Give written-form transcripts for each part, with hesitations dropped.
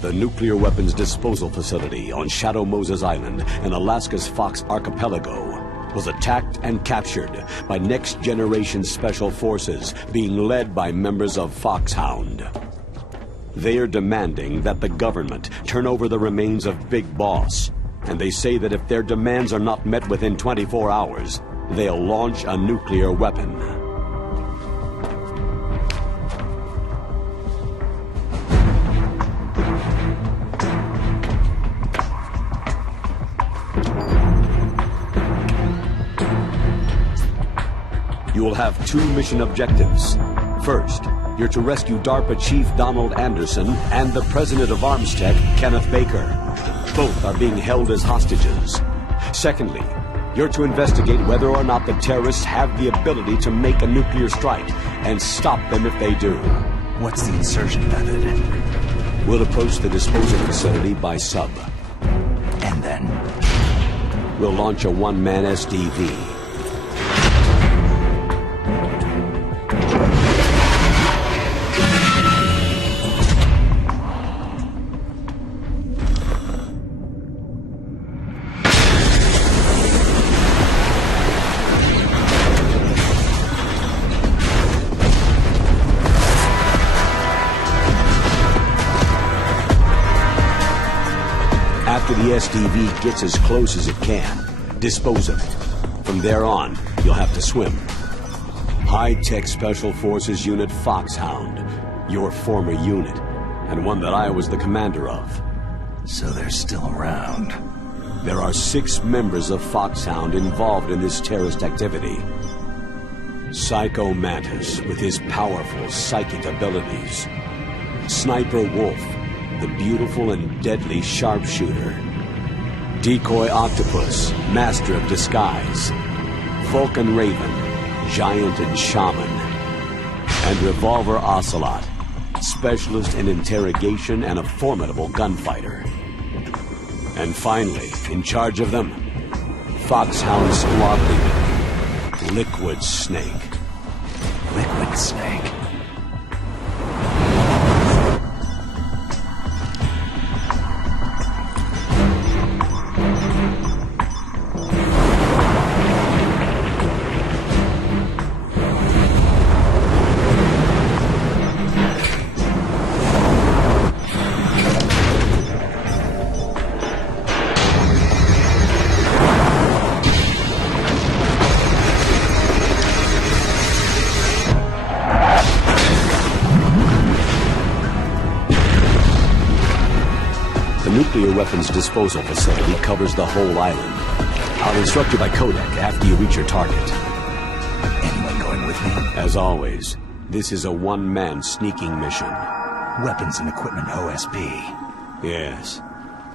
The nuclear weapons disposal facility on Shadow Moses Island in Alaska's Fox Archipelago was attacked and captured by next-generation special forces being led by members of Foxhound. They are demanding that the government turn over the remains of Big Boss, and they say that if their demands are not met within 24 hours, they'll launch a nuclear weapon. You will have two mission objectives. First, you're to rescue DARPA Chief Donald Anderson and the President of Armstech, Kenneth Baker. Both are being held as hostages. Secondly, you're to investigate whether or not the terrorists have the ability to make a nuclear strike and stop them if they do. What's the insertion method? We'll approach the disposal facility by sub. And then? We'll launch a one-man SDV. After the SDV gets as close as it can, dispose of it. From there on, you'll have to swim. High-tech Special Forces Unit Foxhound, your former unit, and one that I was the commander of. So they're still around. There are 6 members of Foxhound involved in this terrorist activity. Psycho Mantis, with his powerful psychic abilities. Sniper Wolf, the beautiful and deadly sharpshooter. Decoy Octopus, master of disguise. Vulcan Raven, giant and shaman. And Revolver Ocelot, specialist in interrogation and a formidable gunfighter. And finally, in charge of them, Foxhound squad leader, Liquid Snake. Liquid Snake. The nuclear weapons disposal facility covers the whole island. I'll instruct you by codec after you reach your target. Anyone going with me? As always, this is a one-man sneaking mission. Weapons and equipment OSP. Yes.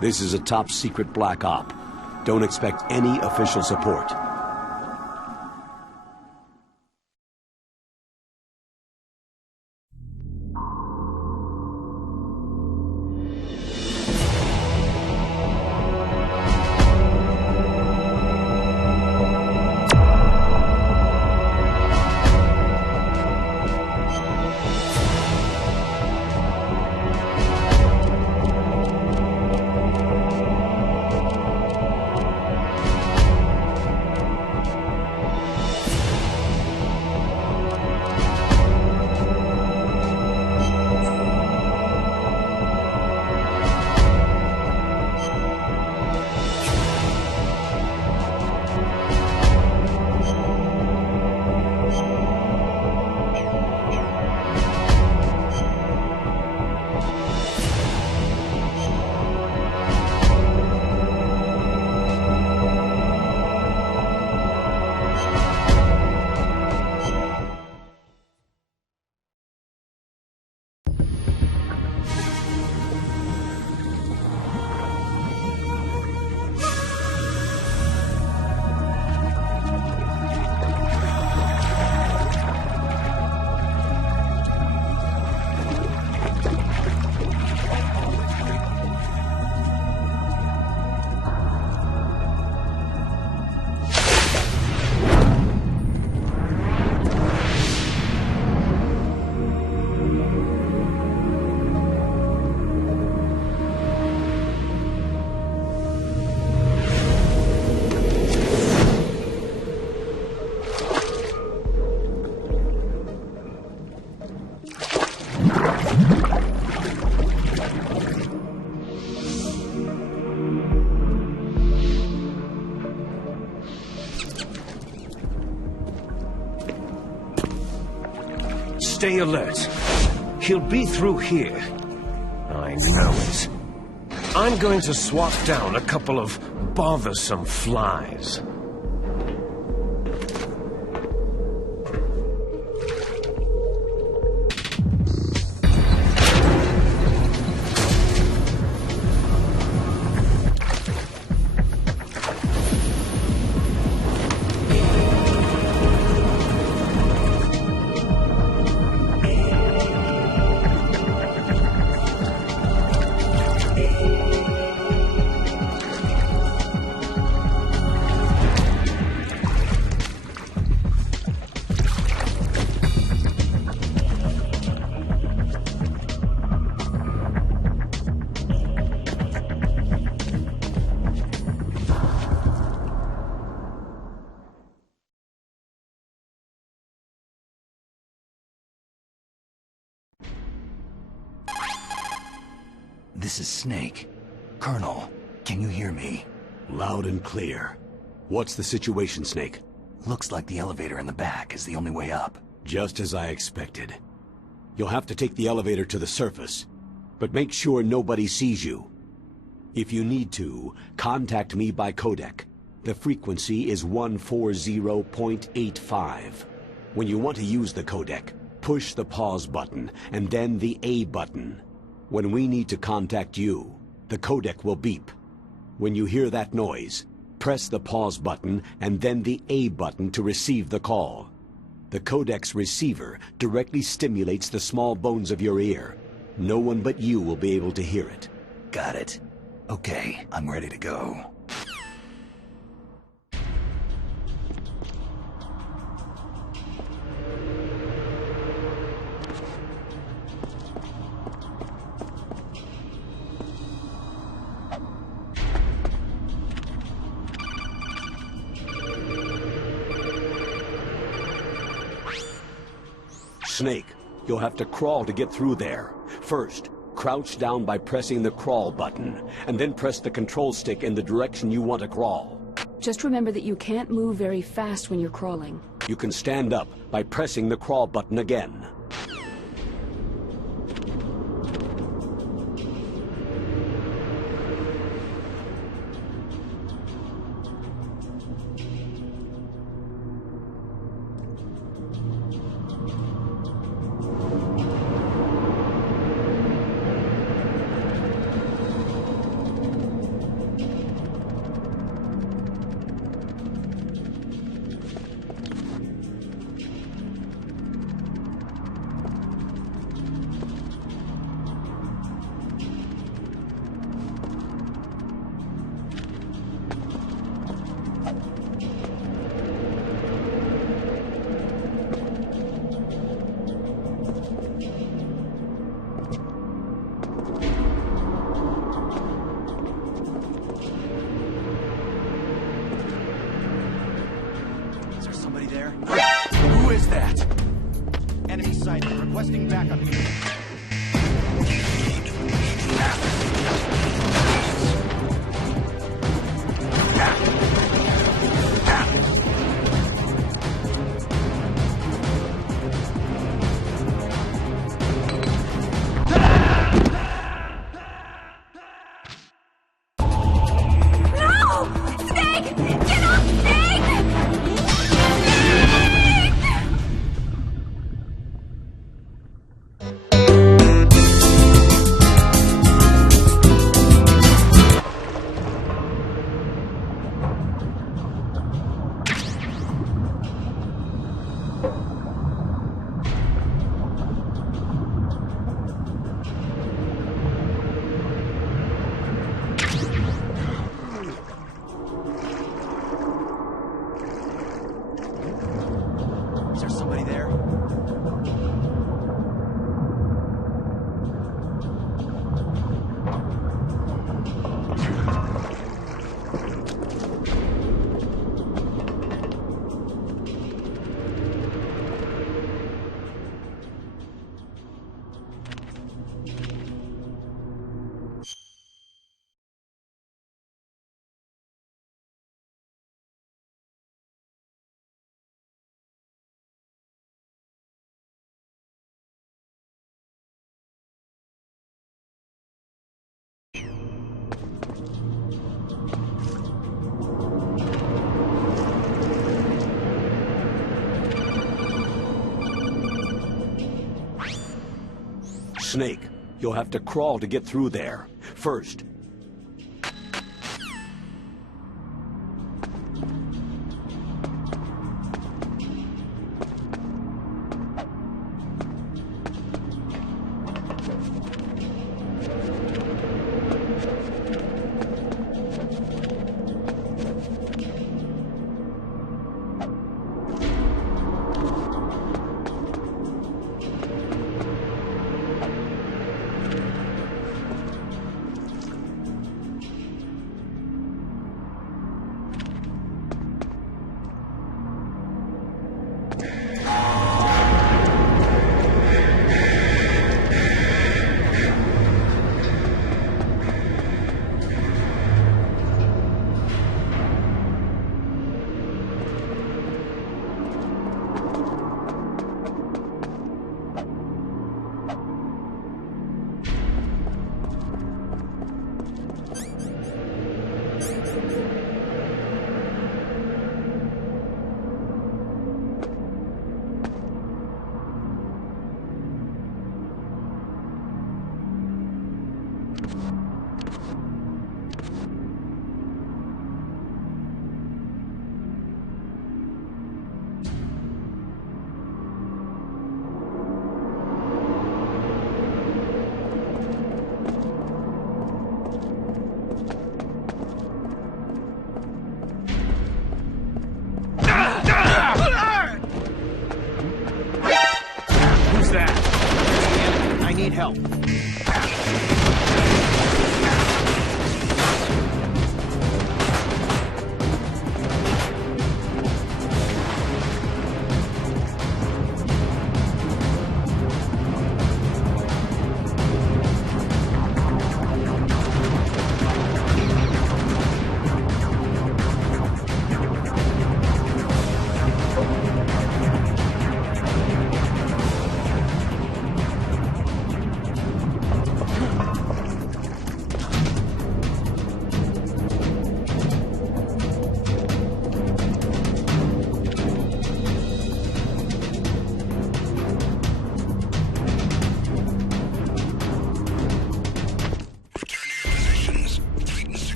This is a top-secret black op. Don't expect any official support. Stay alert. He'll be through here. I know it. I'm going to swat down a couple of bothersome flies. This is Snake. Colonel, can you hear me? Loud and clear. What's the situation, Snake? Looks like the elevator in the back is the only way up. Just as I expected. You'll have to take the elevator to the surface, but make sure nobody sees you. If you need to, contact me by codec. The frequency is 140.85. When you want to use the codec, push the pause button and then the A button. When we need to contact you, the codec will beep. When you hear that noise, press the pause button and then the A button to receive the call. The codec's receiver directly stimulates the small bones of your ear. No one but you will be able to hear it. Got it. Okay, I'm ready to go. Snake, you'll have to crawl to get through there. First, crouch down by pressing the crawl button, and then press the control stick in the direction you want to crawl. Just remember that you can't move very fast when you're crawling. You can stand up by pressing the crawl button again. Snake, you'll have to crawl to get through there. First. I need help.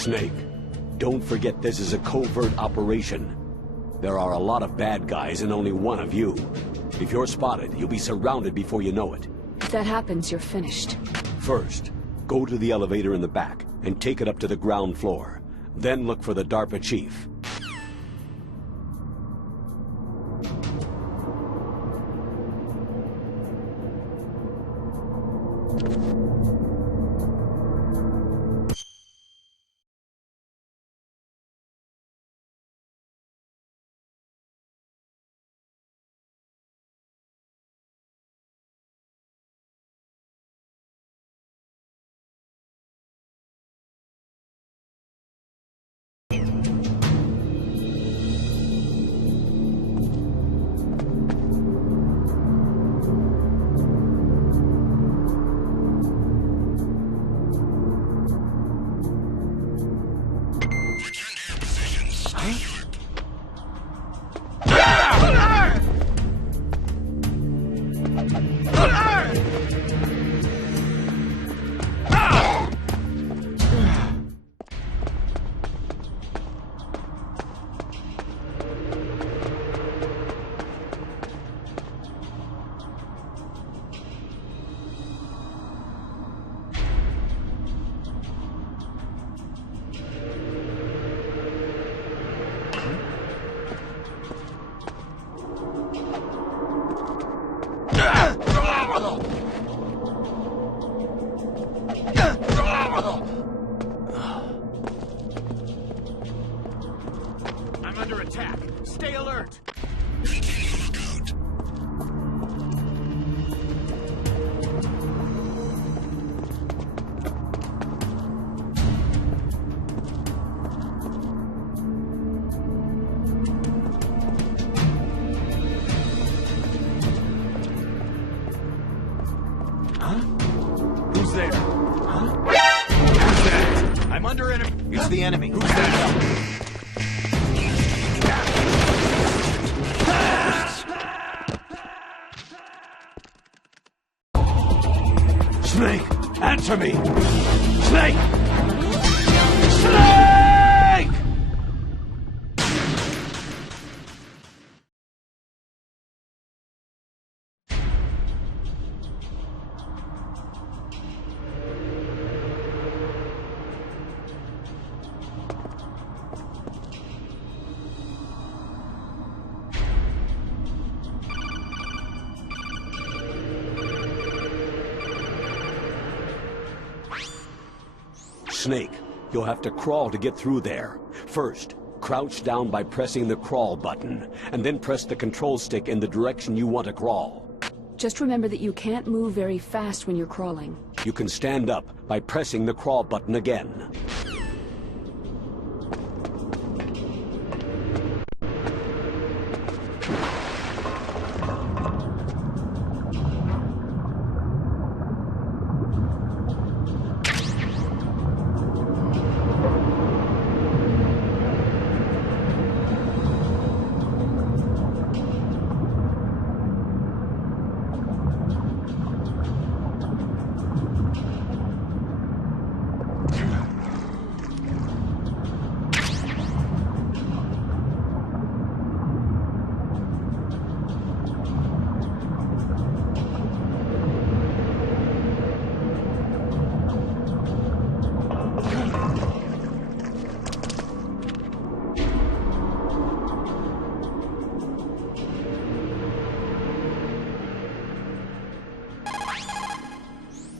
Snake, don't forget this is a covert operation. There are a lot of bad guys and only one of you. If you're spotted, you'll be surrounded before you know it. If that happens, you're finished. First, go to the elevator in the back and take it up to the ground floor. Then look for the DARPA chief. there? Huh? Who's that? I'm under enemy. It's the enemy. Who's that? Snake, answer me! Snake! Snake! Snake, you'll have to crawl to get through there. First, crouch down by pressing the crawl button, and then press the control stick in the direction you want to crawl. Just remember that you can't move very fast when you're crawling. You can stand up by pressing the crawl button again.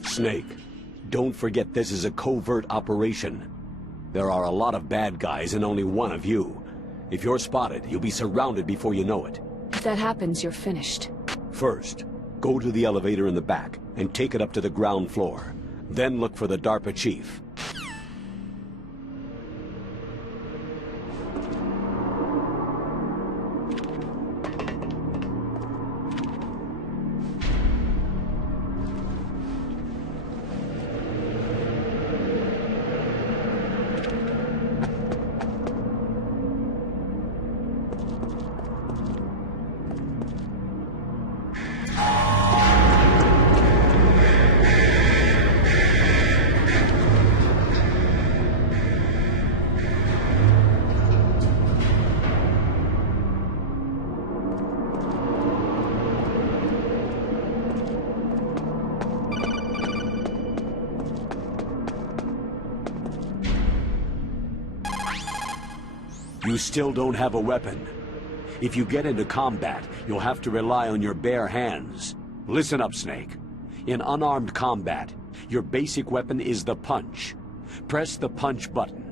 Snake, don't forget this is a covert operation. There are a lot of bad guys and only one of you. If you're spotted, you'll be surrounded before you know it. If that happens, you're finished. First, go to the elevator in the back and take it up to the ground floor. Then look for the DARPA chief. You still don't have a weapon. If you get into combat, you'll have to rely on your bare hands. Listen up, Snake. In unarmed combat, your basic weapon is the punch. Press the punch button.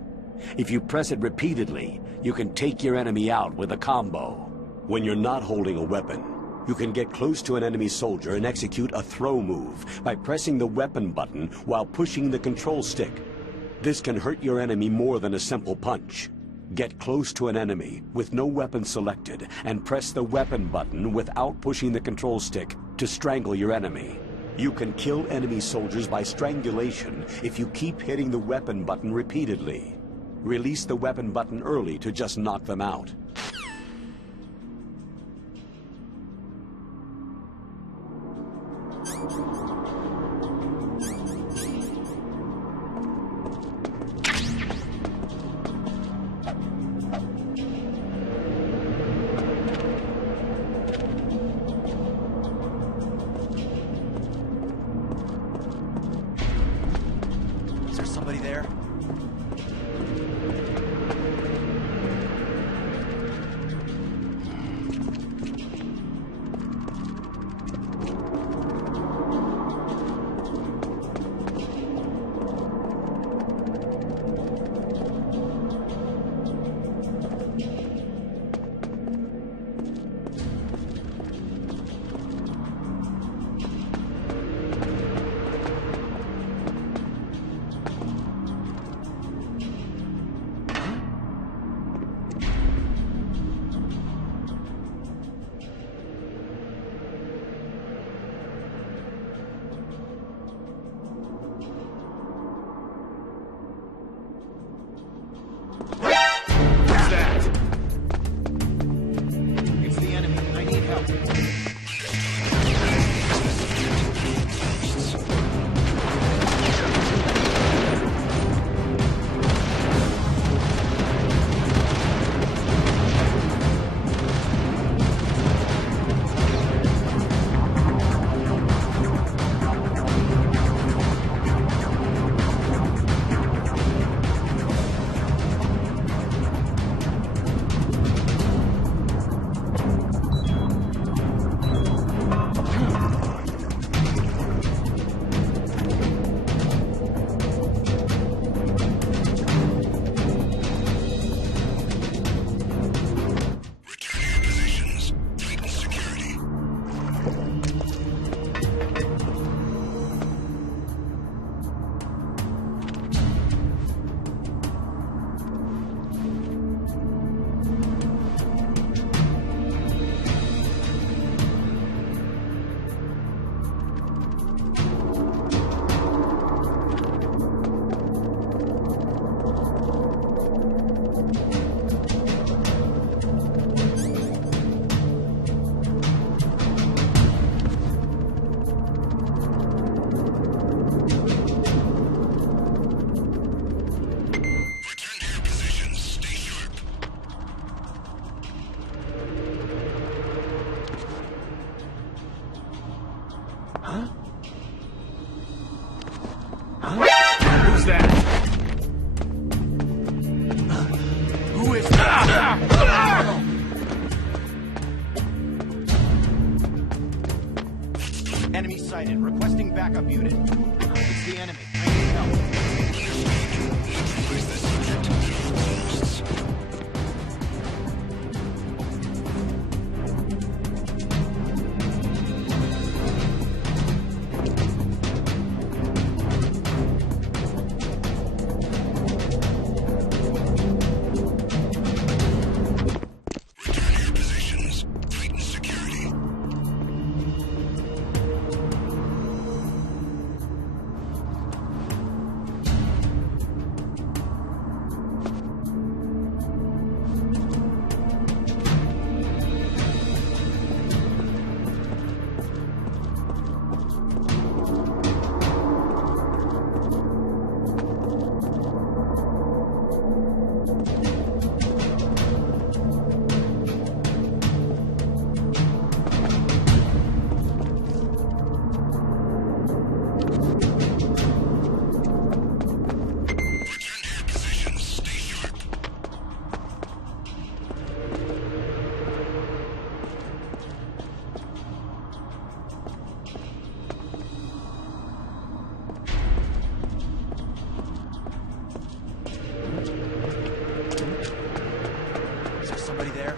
If you press it repeatedly, you can take your enemy out with a combo. When you're not holding a weapon, you can get close to an enemy soldier and execute a throw move by pressing the weapon button while pushing the control stick. This can hurt your enemy more than a simple punch. Get close to an enemy with no weapon selected and press the weapon button without pushing the control stick to strangle your enemy. You can kill enemy soldiers by strangulation if you keep hitting the weapon button repeatedly. Release the weapon button early to just knock them out. Somebody there? Who's that? Who is that? Enemy sighted. Requesting backup unit. It's the enemy. I need help. Somebody there?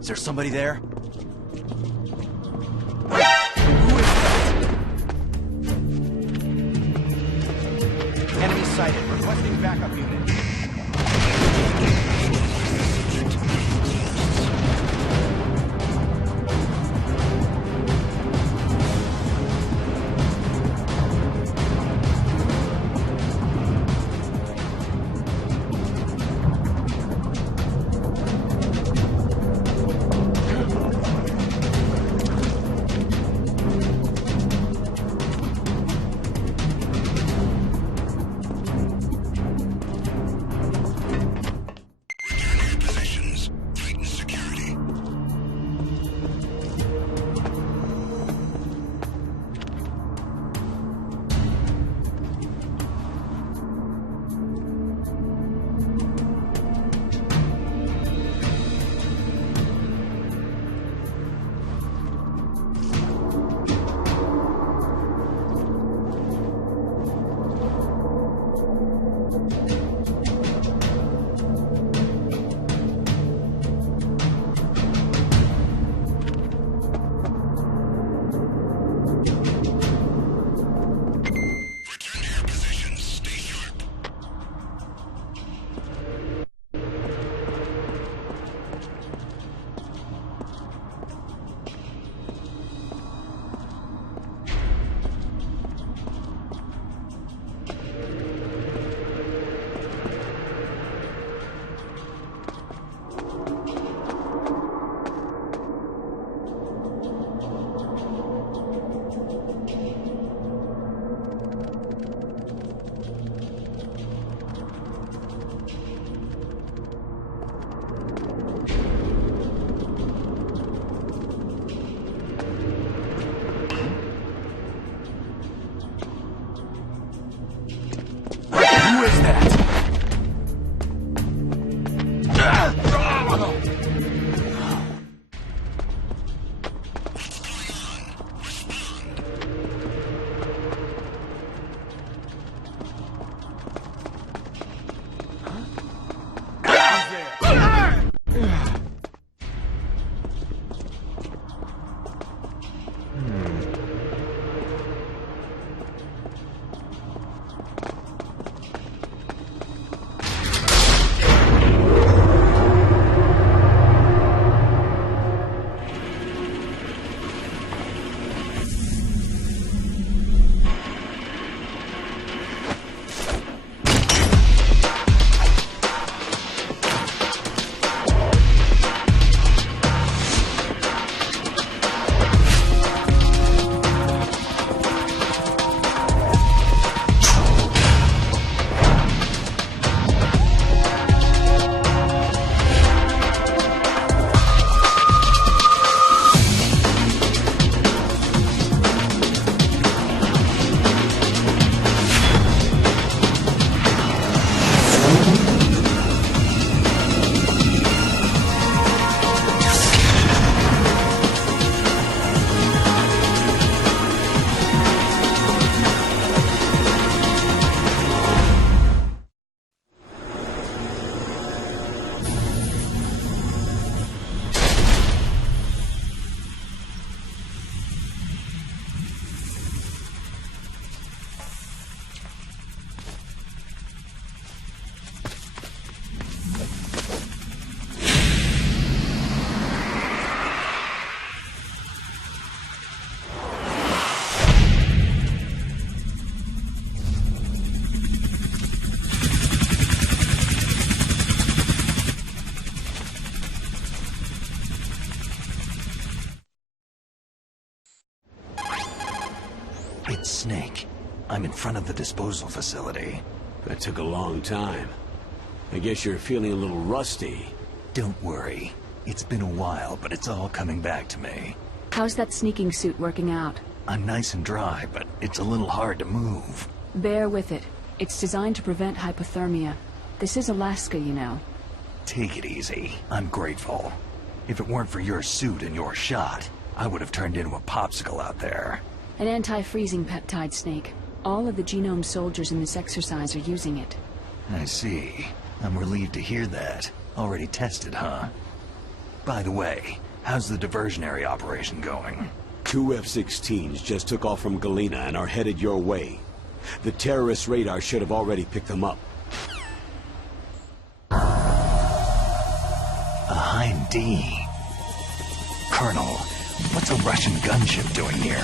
Is there somebody there? Enemy sighted. Requesting backup unit. I'm in front of the disposal facility. That took a long time. I guess you're feeling a little rusty. Don't worry. It's been a while, but it's all coming back to me. How's that sneaking suit working out? I'm nice and dry, but it's a little hard to move. Bear with it. It's designed to prevent hypothermia. This is Alaska, you know. Take it easy. I'm grateful. If it weren't for your suit and your shot, I would have turned into a popsicle out there. An anti-freezing peptide, Snake. All of the genome soldiers in this exercise are using it. I see. I'm relieved to hear that. Already tested, huh? By the way, how's the diversionary operation going? 2 F-16s just took off from Galena and are headed your way. The terrorist radar should have already picked them up. A Hind D. Colonel, what's a Russian gunship doing here?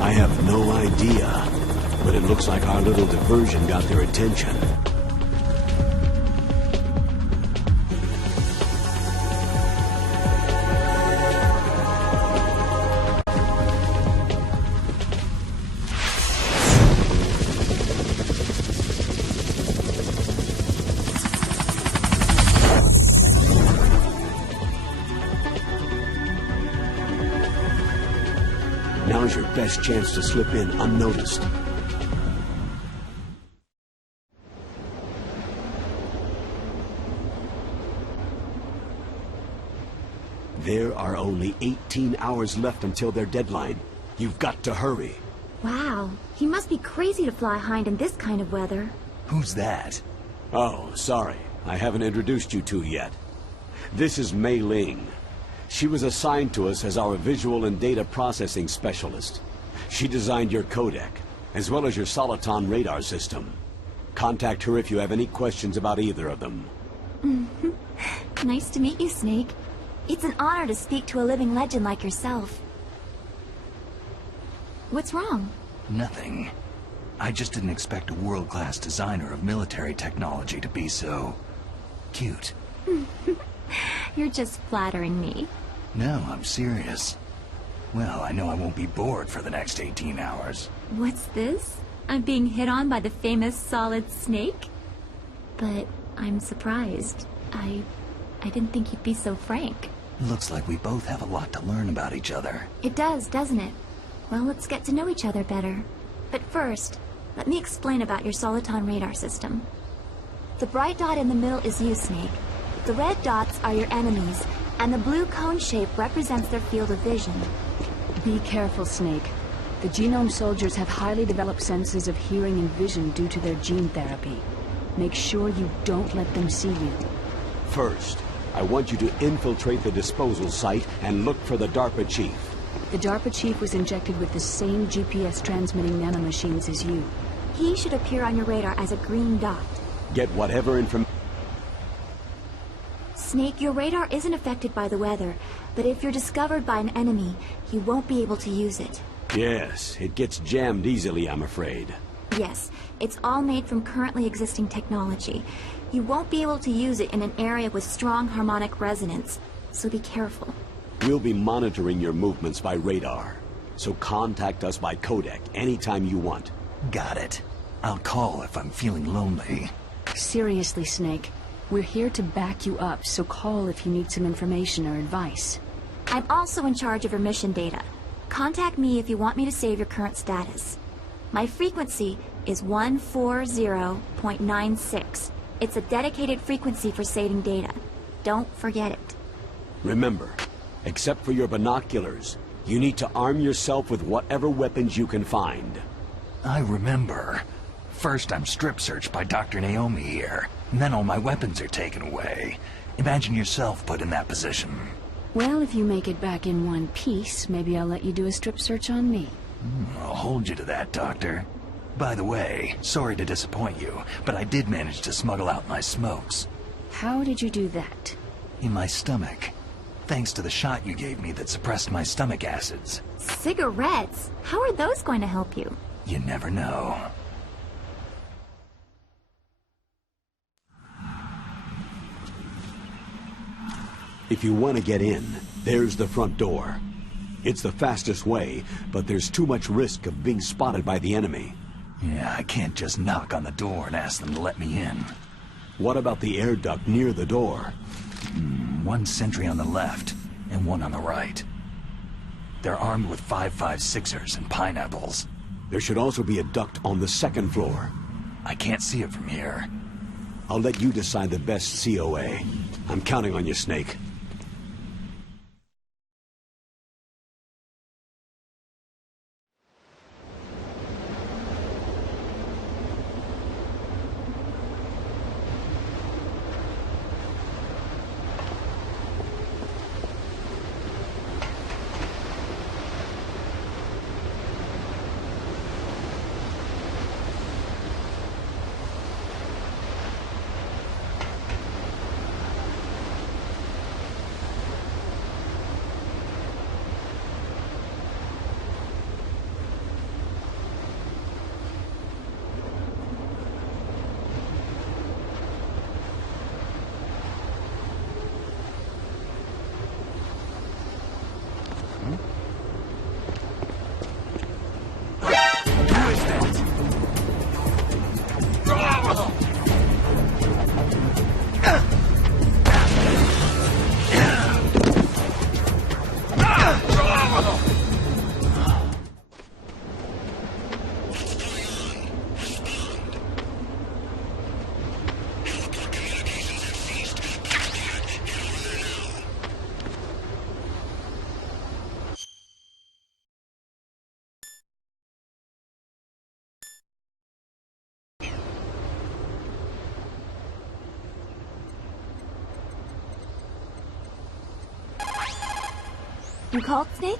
I have no idea, but it looks like our little diversion got their attention. Now's your best chance to slip in unnoticed. There are only 18 hours left until their deadline. You've got to hurry. Wow, he must be crazy to fly Hind in this kind of weather. Who's that? Oh, sorry. I haven't introduced you to yet. This is Mei Ling. She was assigned to us as our visual and data processing specialist. She designed your codec, as well as your Soliton radar system. Contact her if you have any questions about either of them. Nice to meet you, Snake. It's an honor to speak to a living legend like yourself. What's wrong? Nothing. I just didn't expect a world-class designer of military technology to be so... cute. You're just flattering me. No, I'm serious. Well, I know I won't be bored for the next 18 hours. What's this? I'm being hit on by the famous Solid Snake? But I'm surprised. I didn't think you'd be so frank. Looks like we both have a lot to learn about each other. It does, doesn't it? Well, let's get to know each other better. But first, let me explain about your Soliton radar system. The bright dot in the middle is you, Snake. The red dots are your enemies, and the blue cone shape represents their field of vision. Be careful, Snake. The genome soldiers have highly developed senses of hearing and vision due to their gene therapy. Make sure you don't let them see you. First, I want you to infiltrate the disposal site and look for the DARPA chief. The DARPA chief was injected with the same GPS-transmitting nanomachines as you. He should appear on your radar as a green dot. Get whatever information... Snake, your radar isn't affected by the weather, but if you're discovered by an enemy, you won't be able to use it. Yes, it gets jammed easily, I'm afraid. Yes, it's all made from currently existing technology. You won't be able to use it in an area with strong harmonic resonance, so be careful. We'll be monitoring your movements by radar, so contact us by codec anytime you want. Got it. I'll call if I'm feeling lonely. Seriously, Snake. We're here to back you up, so call if you need some information or advice. I'm also in charge of your mission data. Contact me if you want me to save your current status. My frequency is 140.96. It's a dedicated frequency for saving data. Don't forget it. Remember, except for your binoculars, you need to arm yourself with whatever weapons you can find. I remember. First I'm strip searched by Dr. Naomi here, and then all my weapons are taken away. Imagine yourself put in that position. Well, if you make it back in one piece, maybe I'll let you do a strip search on me. I'll hold you to that, Doctor. By the way, sorry to disappoint you, but I did manage to smuggle out my smokes. How did you do that? In my stomach. Thanks to the shot you gave me that suppressed my stomach acids. Cigarettes? How are those going to help you? You never know. If you want to get in, there's the front door. It's the fastest way, but there's too much risk of being spotted by the enemy. Yeah, I can't just knock on the door and ask them to let me in. What about the air duct near the door? One sentry on the left, and one on the right. They're armed with 5.56ers and pineapples. There should also be a duct on the second floor. I can't see it from here. I'll let you decide the best COA. I'm counting on you, Snake. You called, Snake?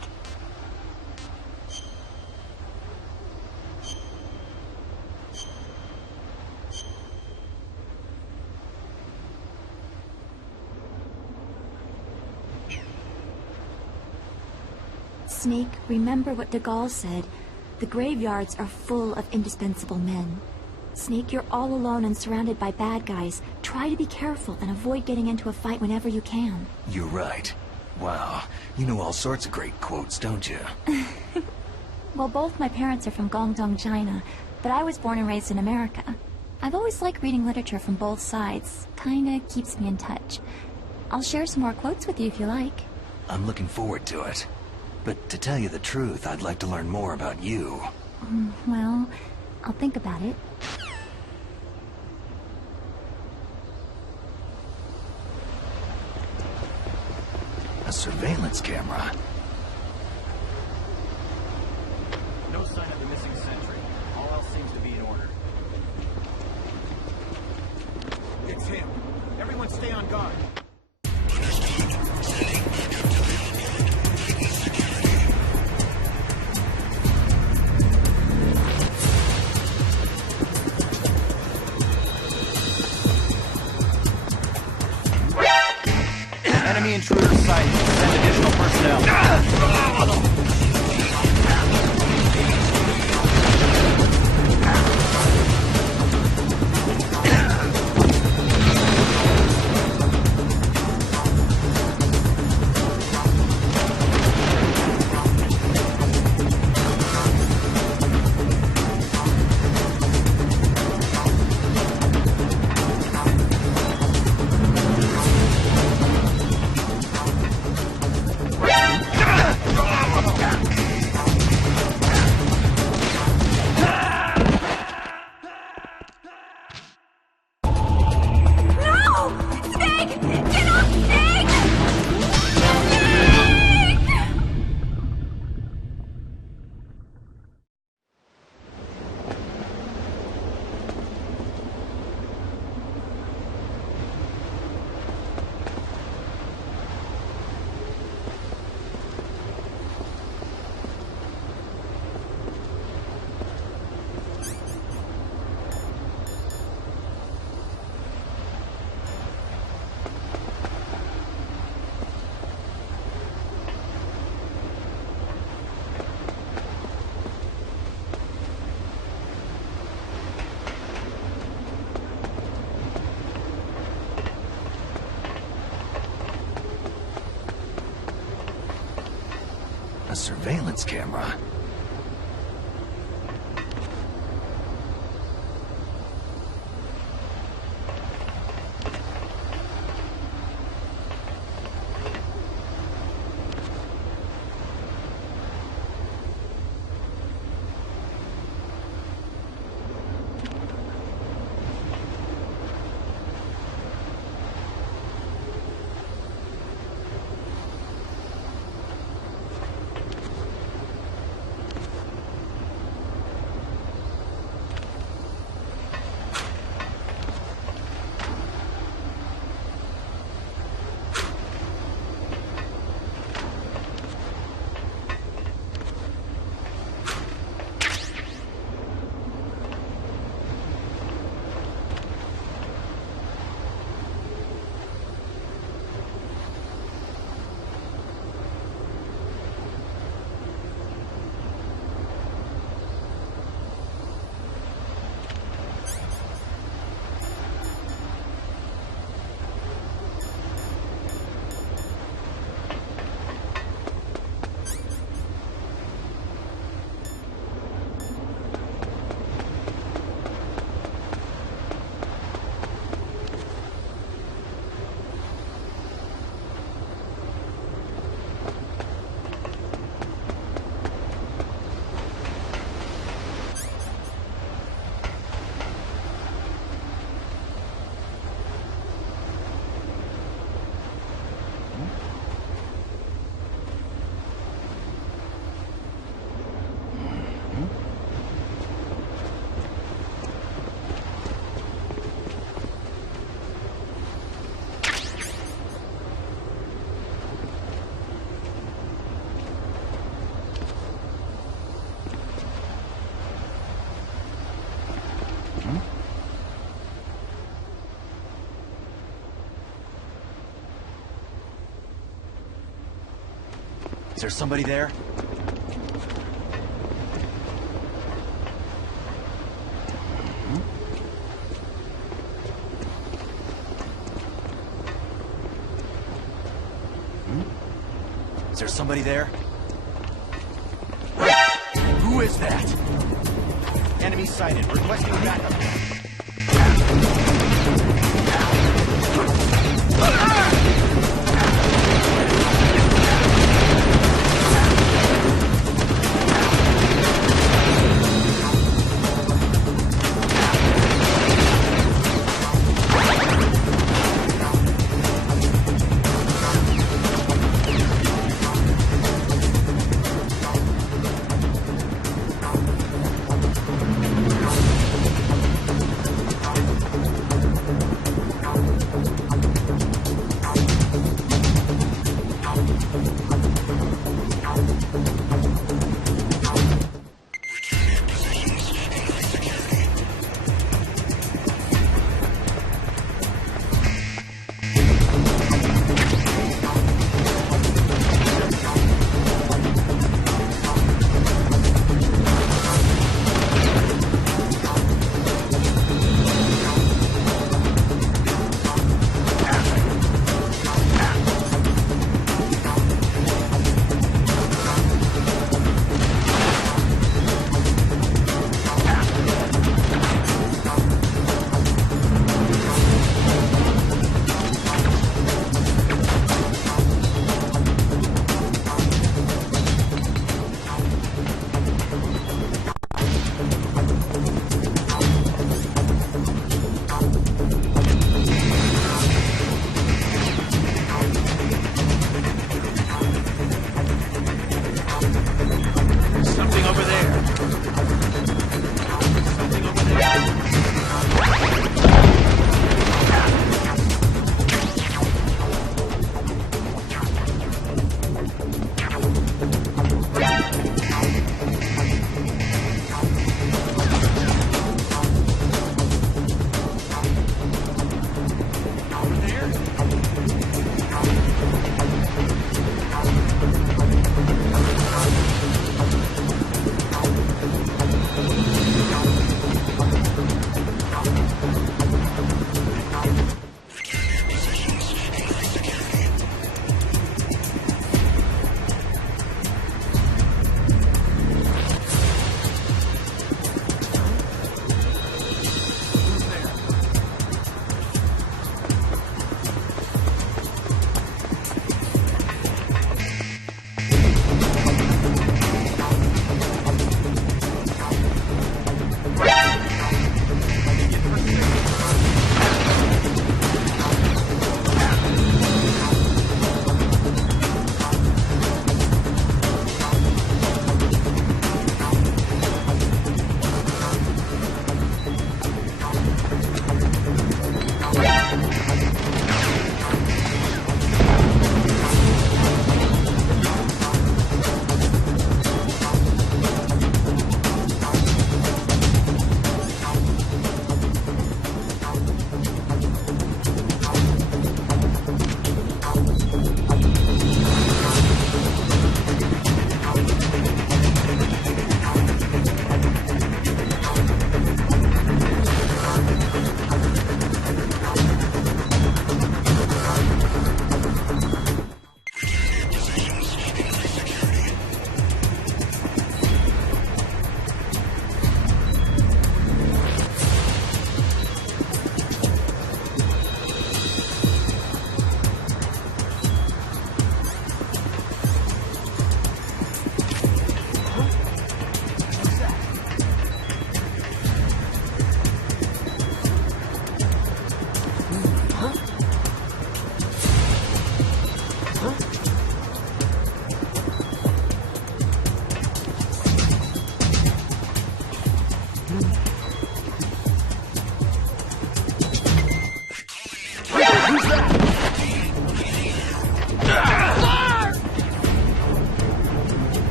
Snake, remember what de Gaulle said. The graveyards are full of indispensable men. Snake, you're all alone and surrounded by bad guys. Try to be careful and avoid getting into a fight whenever you can. You're right. Wow, you know all sorts of great quotes, don't you? Well, both my parents are from Guangdong, China, but I was born and raised in America. I've always liked reading literature from both sides. Kinda keeps me in touch. I'll share some more quotes with you if you like. I'm looking forward to it. But to tell you the truth, I'd like to learn more about you. Well, I'll think about it. A surveillance camera. No sign of the missing sentry. All else seems to be in order. It's him. Everyone stay on guard. Enemy intruder sighted. Send additional personnel. surveillance camera. Is there somebody there? Is there somebody there? Who is that? Enemy sighted. Requesting backup.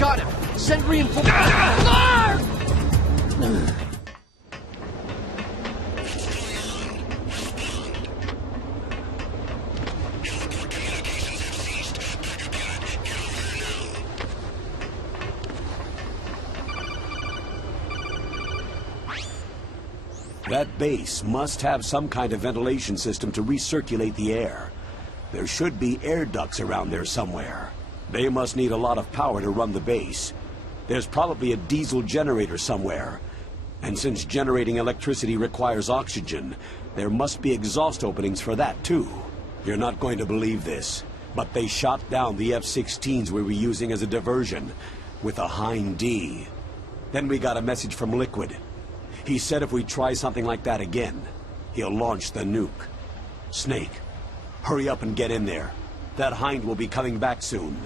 got him! Send reinforcements! That base must have some kind of ventilation system to recirculate the air. There should be air ducts around there somewhere. They must need a lot of power to run the base. There's probably a diesel generator somewhere. And since generating electricity requires oxygen, there must be exhaust openings for that too. You're not going to believe this, but they shot down the F-16s we were using as a diversion with a Hind D. Then we got a message from Liquid. He said if we try something like that again, he'll launch the nuke. Snake, hurry up and get in there. That Hind will be coming back soon.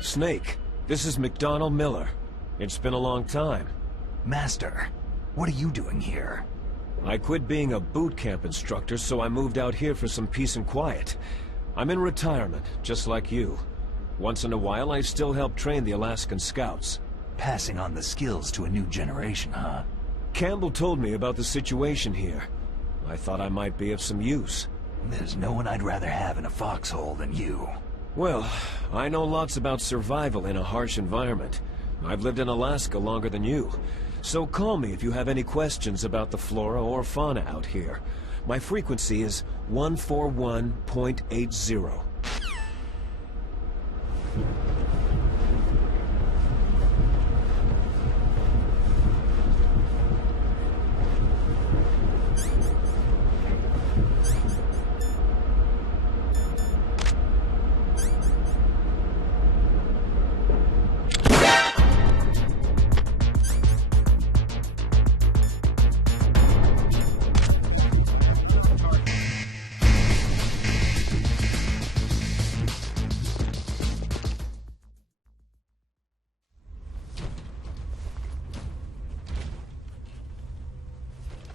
Snake, this is McDonnell Miller. It's been a long time. Master, what are you doing here? I quit being a boot camp instructor, so I moved out here for some peace and quiet. I'm in retirement, just like you. Once in a while, I still help train the Alaskan Scouts. Passing on the skills to a new generation, huh? Campbell told me about the situation here. I thought I might be of some use. There's no one I'd rather have in a foxhole than you. Well, I know lots about survival in a harsh environment. I've lived in Alaska longer than you. So call me if you have any questions about the flora or fauna out here. My frequency is 141.80.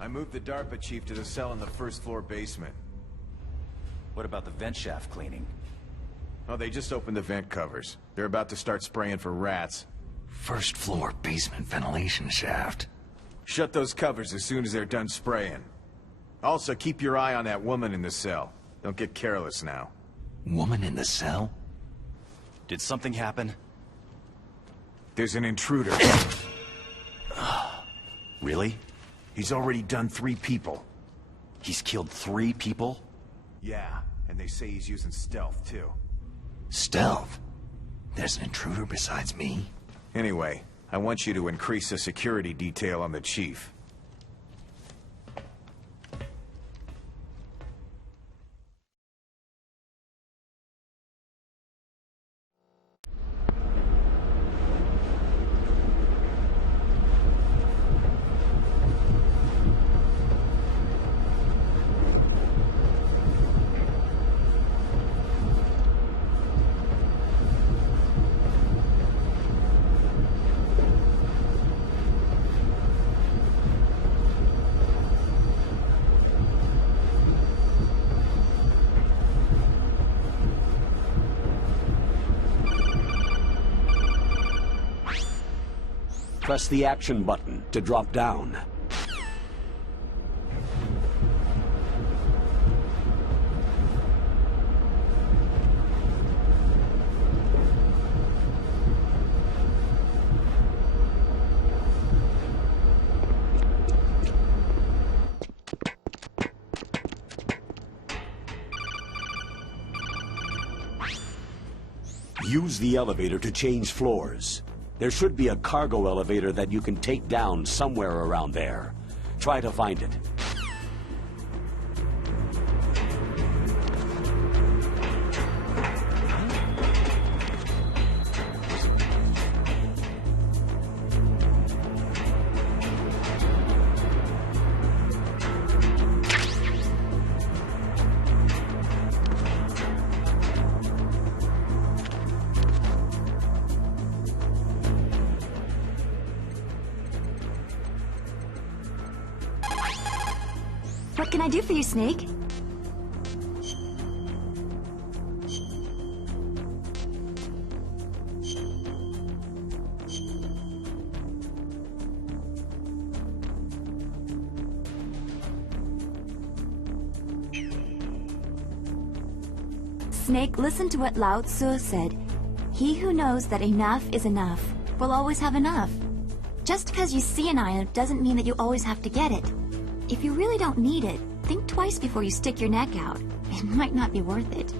I moved the DARPA chief to the cell in the first floor basement. What about the vent shaft cleaning? Oh, they just opened the vent covers. They're about to start spraying for rats. First floor basement ventilation shaft. Shut those covers as soon as they're done spraying. Also, keep your eye on that woman in the cell. Don't get careless now. Woman in the cell? Did something happen? There's an intruder. Really? He's already done 3 people. He's killed 3 people? Yeah, and they say he's using stealth, too. Stealth? There's an intruder besides me? Anyway, I want you to increase the security detail on the chief. Press the action button to drop down. Use the elevator to change floors. There should be a cargo elevator that you can take down somewhere around there. Try to find it. What can I do for you, Snake? Snake, listen to what Lao Tzu said. He who knows that enough is enough will always have enough. Just because you see an item doesn't mean that you always have to get it. If you really don't need it, think twice before you stick your neck out. It might not be worth it.